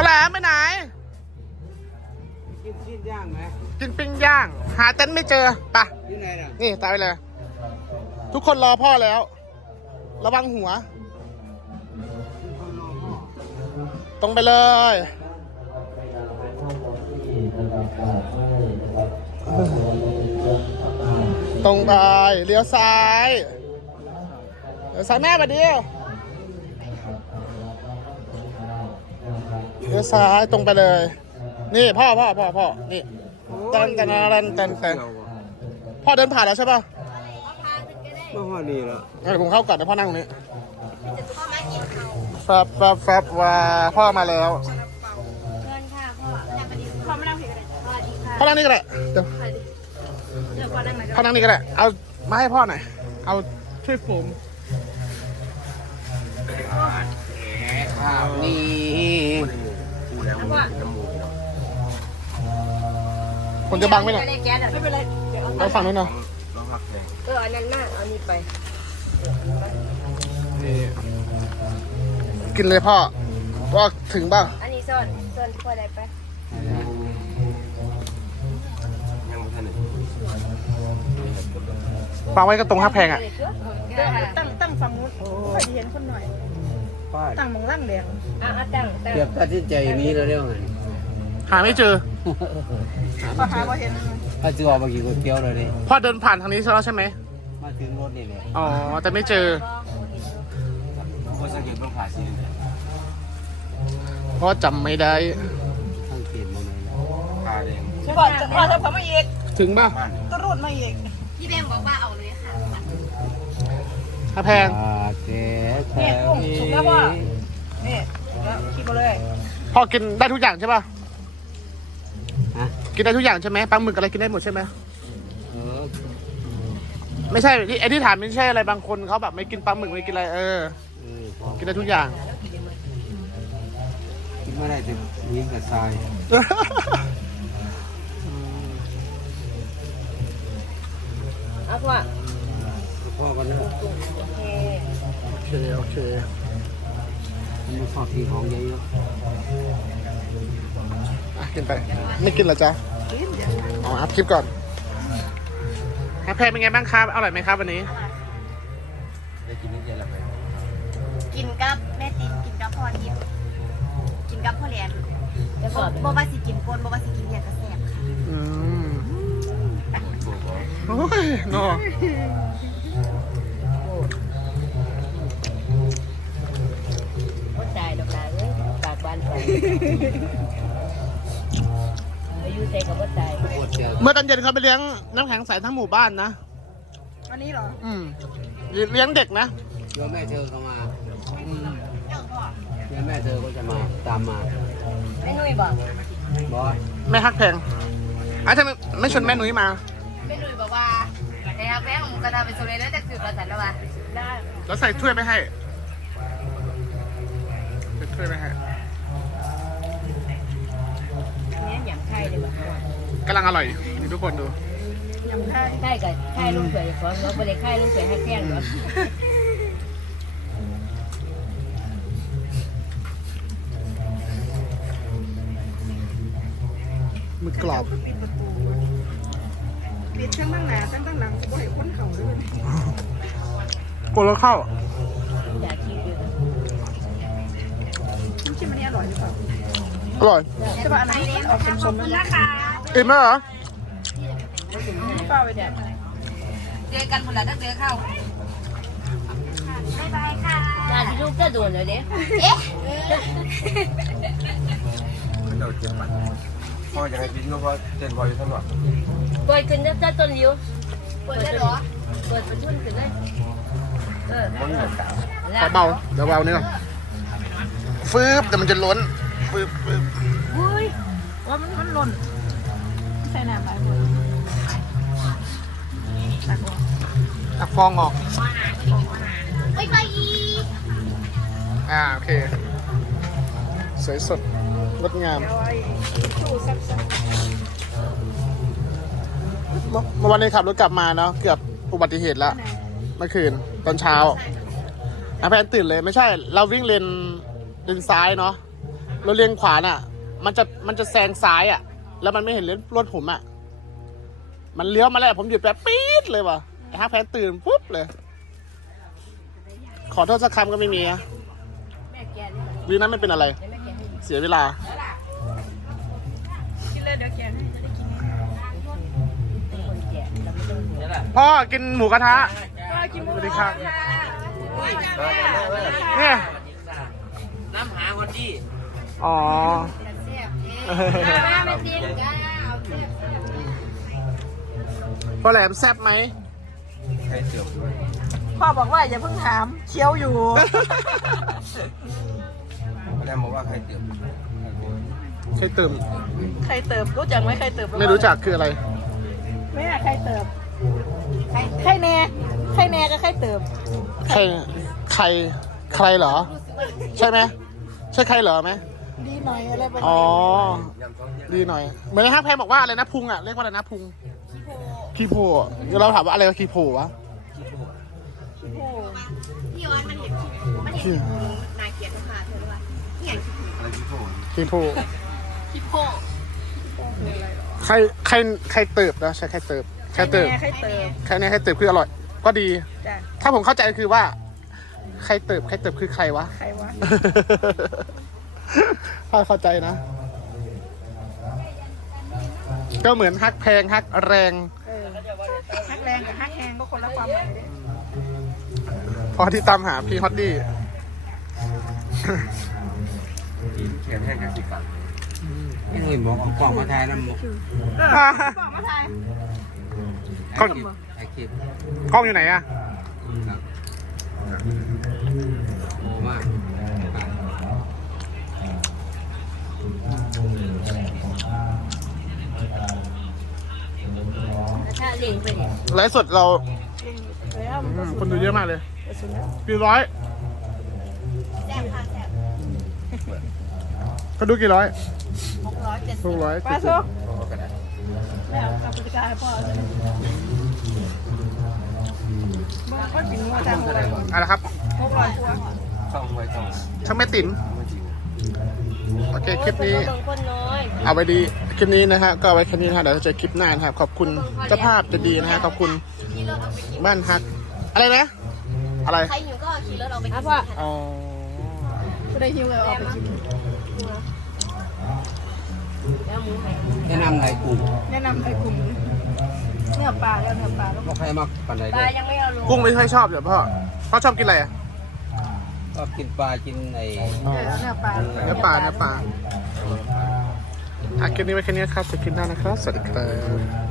มาแหลมไปไหน กินชิ้นย่างไหมกินปิ้งย่าง หาเต็นท์ไม่เจอไปะที่ไหนน่ะนี่ตายไปเลย ทุกคนรอพ่อแล้ว ระวังหัว ตรงไปเลย ตรงไปเลี้ยวซ้ายเลี้ยวซ้ายแม่มาเดียว เลี้ยวซ้ายตรงไปเลย นี่พ่อพ่อพ่อพ่อนี่ตันตันตันตันตันพ่อเดินผ่านแล้วใช่ป่ะเมื่อวานนี้แล้วงั้นเดี๋ยวผมเข้าก่อนเดี๋ยวพ่อนั่งตรงนี้พ่อมากินเขาฟับฟับฟับว่าพ่อมาแล้วเงินค่ะพ่อจะมาดีพ่อไม่นั่งผิดกันสวัสดีค่ะพ่อนั่งนี่ก็ได้เดี๋ยวเดี๋ยวพ่อนั่งไหนพ่อนั่งนี่ก็ได้เอามาให้พ่อหน่อยเอาช่วยผมข้า วนี่พ่อผมจะบังไหมเนี่ยไม่แก๊สไม่เป็นไรเดี๋ยวเอาฝั่งนู้นเนาะเอออันนั้นมากเอานี่ไปนี่กินเลยพ่อว่าถึงบ้างอันนี้ซ่อนซ่อนพ่อได้ไปยังไม่ทันเลยฟังไว้ก็ตรงห้าแพงอะตั้งตั้งฝั่งนู้นค่อยเห็นคนหน่อย ป้าตั้งมองล่างแดงอะอะตั้งตั้งเกือบตัดสินใจมีแล้วเรื่องไงหาไม่เจอพอหาว่าเห็นถ้าจะออกมากินก๋วยเตี๋ยวเลยดิพ่อเดินผ่านทางนี้แล้วใช่ไหมมาถึงรถนี่แหละอ๋อ แต่ไม่เจอว่าสังเกตต้องผ่าสิเพราะจำไม่ได้สังเกตมาเลยผ่าแดงพอจะพอจะพอมาอีกถึงป่ะ ก็รูดมาอีกพี่แบงบอกว่าเอาเลย ค่ะห้าแพงผ่าแก่แถเนี่ยวกุ้งนี้สุกแล้วพ่อนี่แล้วคิดมาเลยพ่อกินได้ทุกอย่างใช่ป่ะฮะ กินได้ทุกอย่างใช่ไหมปลาหมึกอะไรกินได้หมดใช่ไหมเออไม่ใช่ที่ไอ้ที่ถามไม่ใช่อะไรบางคนเขาแบบไม่กินปลาหมึกไม่กินอะไรเออเออพอกินได้ทุกอย่าง กินไม่ได้แต่ยิงกับทรายเอาพ่อพ่อ เค โอเคมันมาสอบทีของเยอะอะกินไป ไม่กินเหรอจ๊ะอ๋ออัพคลิปก่อนฮับแพงเป็นไงบ้างครับ อร่อยไหมครับวันนี้ๆได้กินนิดเดียวละไปกินกับแม่ติ๊กกินกับพ่อทิพย์กินกับพ่อแหลนโบว่าสิกินปนโบว่าสิกินเนี่ยกระแสบค่ะอืมโอ้ยนอ บ่ตายดอกลาเอ้ยปาก บานไปอายุใจกับบ่ตายปวดเสียวเมื่อตอนเย็นเขาไปเลี้ยงน้ำแข็งใสทั้งหมู่บ้านนะวันนี้เหรอ อืมเลี้ยงเด็กนะ เดี๋ยวแม่เธอก็มาอืมเดี๋ยวแม่เธอก็จะมาตามมาไอ้นุ่ยบอกบอยแม่ฮักแพงอะทำไมไม่ชวนแม่หนุ่ยมาแม่นุ่ยบอกว่าแต่ฮักแม่ของกระทำเป็นโซเลแล้วแต่คือประสันแล้วว่าได้แล้วใส่ถ้วยไปให้ใส่ถ้วยไปให้ เนี่ยอย่างไข่เลยว่ะ กำลังอร่อยนี่ทุกคนดูยำไข่ไข่กับไข่ลูกเขยขอเราไม่ได้ไข่ลูกเขยให้แกล้งหรอหมึกกรอบ ปิดประตูปิดทั้งตั้งหน้าทั้งตั้งหลังบ่ให้คนเข่าด้วยกดแล้วเข้า อยากคิดอยู่น้ำจิ้มอันนี้อร่อยหรือเปล่าอร่อย ใช่ป่ะอันนั้นออกสมๆแล้วนะ อิ่มแล้วเหรอเปล่าไปเนี่ยเจอกันคนละถ้าเจอเข้าบ๊ายบายค่ะงานที่ลูกจะโดนเลยเด้เอ๊ะเราเจ็บมันพ่อจะให้กินก็เพราะเต้นพออยู่ทั้งหมดปล่อยขึ้นจะต้นริ้วเปิดได้หรอเปิดประทุนขึ้นได้เออมันเหมือนกันเบาๆเดี๋ยวเบานี่ก่อนฟืบแต่มันจะล้นฟืบฟืบอุ้ยว่ามันมันหล่น ใส่น้ำไปหมดตักออกตักฟองออกบ๊ายบายอ่า โอเค สวยสดงดงามเอาไว้ตู้ซับซับเมื่อเมื่อวันนี้ขับรถกลับมาเนาะเกือบอุบัติเหตุแล้วเมื่อคืนตอนเช้าอาแพนตื่นเลยไม่ใช่ เราวิ่งเลนเลนซ้ายเนาะรถเลนขวาน่ะ มันจะมันจะแซงซ้ายอะ แล้วมันไม่เห็นรถผมอะ มันเลี้ยวมาแล้วผมหยุดแบบปี๊ดเลยว่ะไอ้ฮักแพนตื่นปุ๊บเลย ขอโทษสักคำก็ไม่มีอะวีนั้นไม่เป็นอะไร เสียเวลากินเลยเดี๋ยวแกให้จะได้กินพ่อกินหมูกระทะป้ากินหมูสวัสดีครับค่ะเนี่ยน้ำหาคนดีอ๋อมา ไม่ติดจ้าเอาเสื้อพ่อแหลมแซ่บไหมใครเติมด้วยพ่อบอกว่าอย่าเพิ่งถามเคี้ยวอยู่แม่บอกว่าใครเติม ใครเติมใครเติบรู้จักไหมใครเติบไม่รู้จักคืออะไร ไม่ใครเติบใครแน่ใครแน่ก็ใครเติบใคร ใคร ใครเหรอ ใช่ไหม ใช่ใครเหรอไหม ดีหน่อยอะไรประมาณอ๋อยำท้องเที่ยงดีหน่อย เหมือนในฮักแพงบอกว่าอะไรนะพุงอะ เรียกว่าอะไรนะพุงคีโพอะเดี๋ยวเราถามว่าอะไรคือคีโพวะ พี่วันมันเห็นมันเห็นนายเกียรติค่ะเธอรู้ป่ะเห็นอะไรที่โผล่คีโพพี่โพใครใครใครเติบนะใช่ใครเติบใครเติบแน่ใครเติบใครเนี่ยใครเติบคืออร่อย ก็ดี จ้ะถ้าผมเข้าใจคือว่า ใครเติบใครเติบคือใครวะ ใครวะ ถ้าเข้าใจนะ ก็เหมือนฮักแพงฮักแรงเออฮักแรงกับฮักแหงก็คนละความหมายเลยพอที่ตามหาพี่ฮอตดี้แขนแห้งกับสีกัดไม่เห็นบอกเอากล่องมาทายน้ำหมกเออบอกมาทายไอ้คลิปไอ้คลิปกล้องอยู่ไหนอะ ถ้าเล่งไปเนี่ยไลฟ์สดเราแล้วมันอืก็มสุดคนดูเยอะมากเลยสุดแล้วกี่ร้อยแซ่บค่ะแซ่บคนดูกี่ร้อยหกร้อยเจ็ดหกร้อยป้าเจ็ดโซสิบแม่เอากลับไปจ่ายให้พ่อเลยบ้านก็กินหัวจานหกร้อยเอะไรครับหกร้อยตัวช่องไว้ช่องช่างแม่ติ๋มไม่จริง โอเคคลิปนี้บางคนน้อย เอาไปดีคลิปนี้นะฮะก็เอาไว้แค่นี้นะฮะเดี๋ยวเราเจอคลิปหน้านะครับขอบคุณเจ้าภาพจะดีนะฮะขอบคุณขี่รถเอาไปกินบ้านฮัก อะไรนะ อะไรใครหิวก็ขี่รถเอาไปกินอ๋อไม่ได้หิวเลยเอาไปกินแล้วหมูไหนแนะนำไหนกลุ่มแนะนำไอ้กลุ่มเนื้อปลาแล้วเนื้อปลาแล้วบอกใครมากปันไหนปเลลายยังไม่เอาลงกุ้งไม่ค่อยชอบเดี๋ยวพ่อพ่อชอบกินอะไรอะ ก็กินปลากินไอ้เนื้อปลาเนื้อปลาเนื้อปลาอะคลิปนี้ไว้แค่นี้ครับจะกินได้นะครับ สวัสดีครับ